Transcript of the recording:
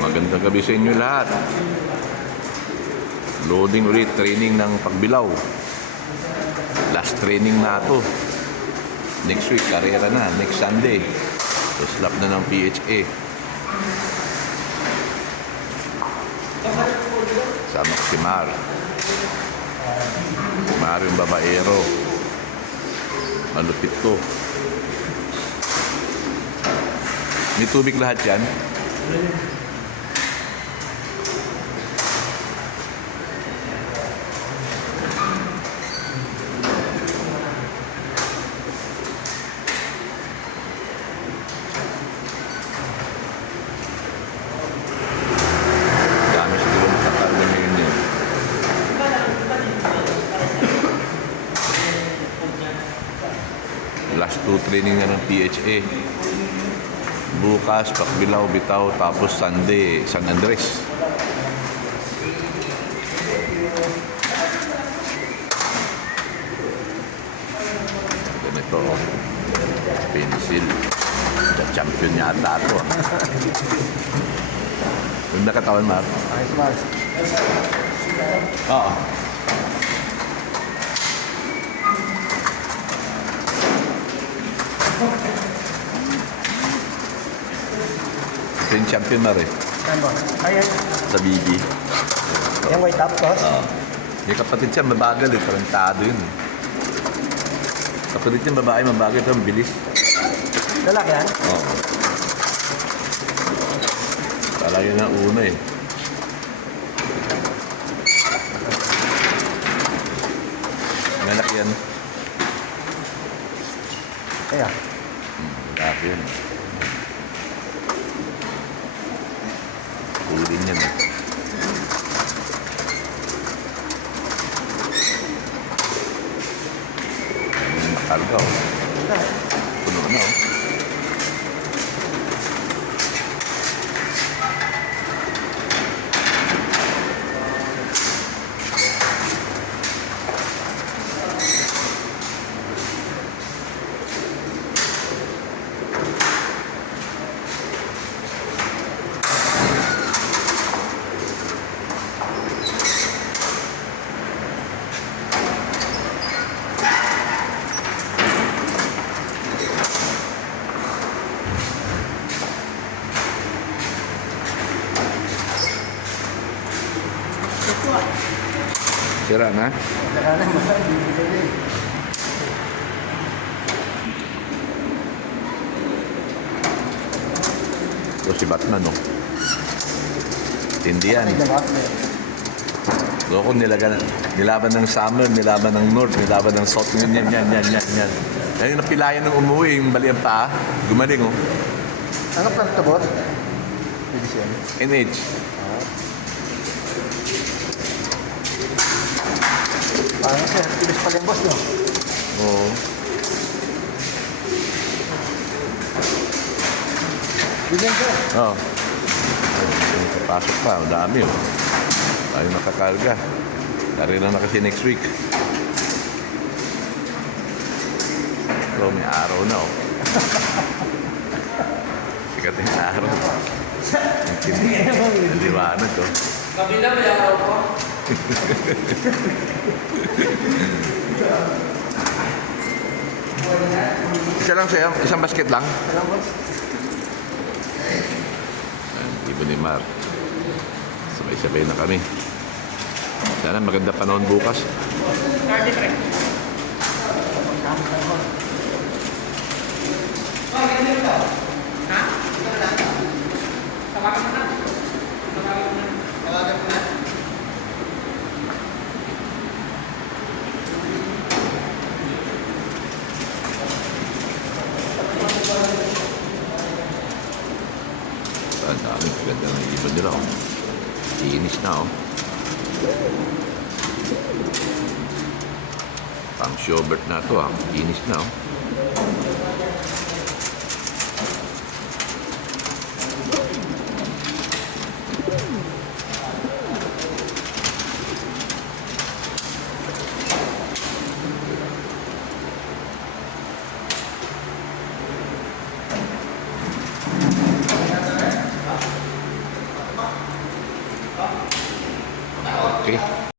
Magandang gabi sa inyo lahat. Loading ulit, training ng pagbilaw. Last training na ito. Next week, karera na. Next Sunday. So, slap na ng PHA. Sama ko si Mar. Mar yung babaero. Malupit to. May tubig lahat yan. Dami siguro makakarga ngayon yan. Last 2 training na ng PHA. Bukas, Pakbilao, Bitaw, tapos Sunday, San Andres. Ganito, pencil. Champion yata ito. Yung nakatawan, Mar? Ayos, Mars. Oo. Ito yung champion, Mar eh. Ano? Ayan. Sa BB. Yung white top toss. Oo. Yung kapatid siya, mabagal eh. Tarantado yun eh. Kapatid niya, babae, mabagal. Ito, mabilis. Lalaki yan? Oo. Talaga na una eh. Malaki yan. Kaya. Malaki yan. Kulin yan eh. Nakarga oh. Puno na oh. Sira na? Sira na. Ito si Batman oh. Tindi yan. Loko nilaban ng Summer, nilaban ng North, nilaban ng South. Yan. Yan yung napilayan ng umuwi, yung bali ang paa. Gumaling oh. Ano pa ito, boss? Division. NH. Parang sir, tilis pala yung boss, no? Oo. Bigyan sir. Oo. Pasok pa, ang dami oh. Tayo nakakarga. Dari na kasi next week. So, may araw na oh. Sikat yung araw. Ang liwanag oh. Kabila may araw ko. Isa lang sa'yo, isang basket lang. Alam, boss? Iba ni Mar. Sabay-sabay na kami. Sana maganda panahon bukas. Ha? Tawagan mo na. Tawagan mo na. Ang dami, ganda ng iba nila oh. Inis na oh. Pang showbert na to ah. Inis na oh. Okay.